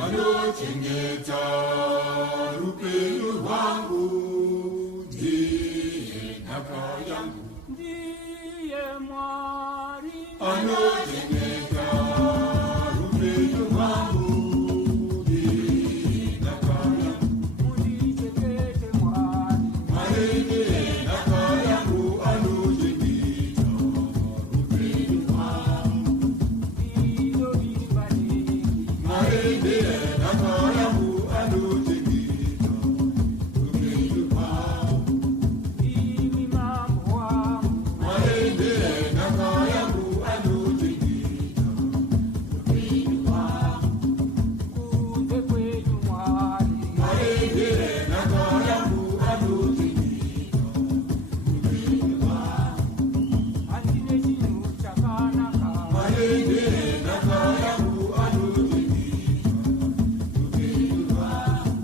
anochengetwa upenyu hwangu, ndiye nhaka yangu, ndiye Mwari anochengetwa upenyu hwangu, ndiye nhaka yangu, mundichengete Mwari, Mwari ndiye nhaka yangu, anochengetwa upenyu hwangu, ndinovimba neni, Mwari ndiye nhaka yangu, anochengetwa upenyu hwangu, ndimi mambo wangu, Mwari ndiye nhaka yangu, anochengetwa upenyu hwangu, kunze kwenyu Mwari, Mwari ndiye nhaka yangu, anochengetwa upenyu hwangu, handine chinhu chakanaka, Mwari ndiye nhaka yangu, anochengetwa upenyu hwangu,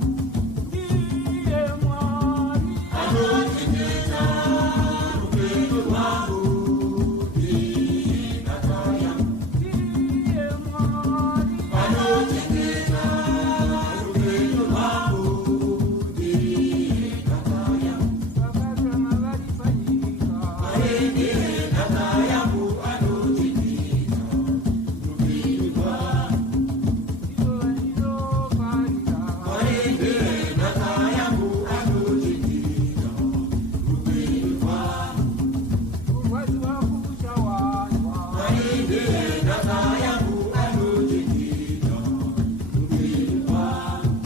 ndiye Mwari anochengetwa upenyu hwangu, ndiye nhaka yangu, ndiye Mwari anochengetwa upenyu hwangu, ndiye nhaka yangu, vakarurama vari panyika, Mwari ndiye nhaka yangu, anochengetwa upenyu hwangu, ndivo vandinofarira, Mwari ndiye nhaka yangu, anochengetwa upenyu hwangu, kurwadziwa kuchawanzwa, Mwari ndiye nhaka yangu, anochengetwa upenyu hwangu,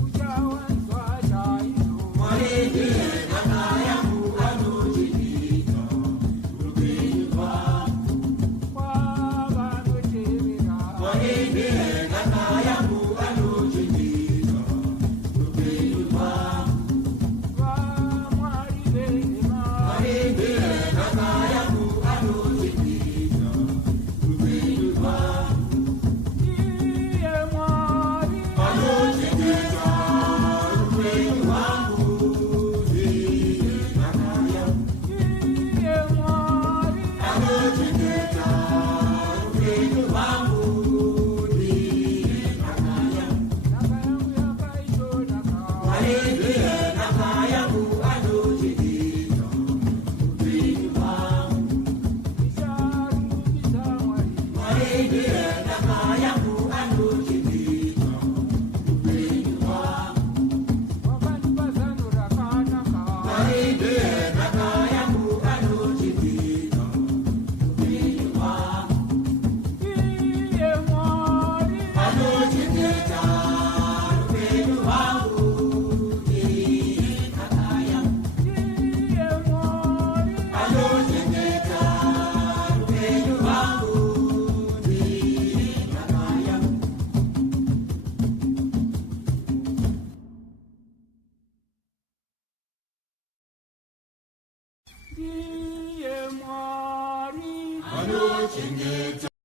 kuchawanzwa chaizvo, Mwari ndiye nhaka yangu, anochengetwa upenyu hwangu, kwavanotevera, Mwari ndiye nhaka yangu, anochengetwa upenyu hwangu, vamwari vehema, Mwari ndiye nhaka yangu, anochengetwa upenyu hwangu, ndiye Mwari anochengetwa upenyu hwangu, ndiye nhaka yangu, ndiye Mwari anochengetwa upenyu hwangu, ndiye nhaka yangu, nhaka yangu yakaisvonaka, Mwari ndiye nhaka yangu, anochengetwa upenyu hwangu, ndicharumbidza Mwari, Mwari ndiye nhaka yangu, anochengetwa upenyu hwangu, wakandipa zano rakanaka, Mwari ndiye nhaka yangu, anochengetwa upenyu hwangu, ndiye Mwari anochengetwa upenyu hwangu, ndiye nhaka yangu, ndiye Mwari anochengetwa upenyu hwangu, ndiye nhaka yangu. ndiye Mwari Anochengetwa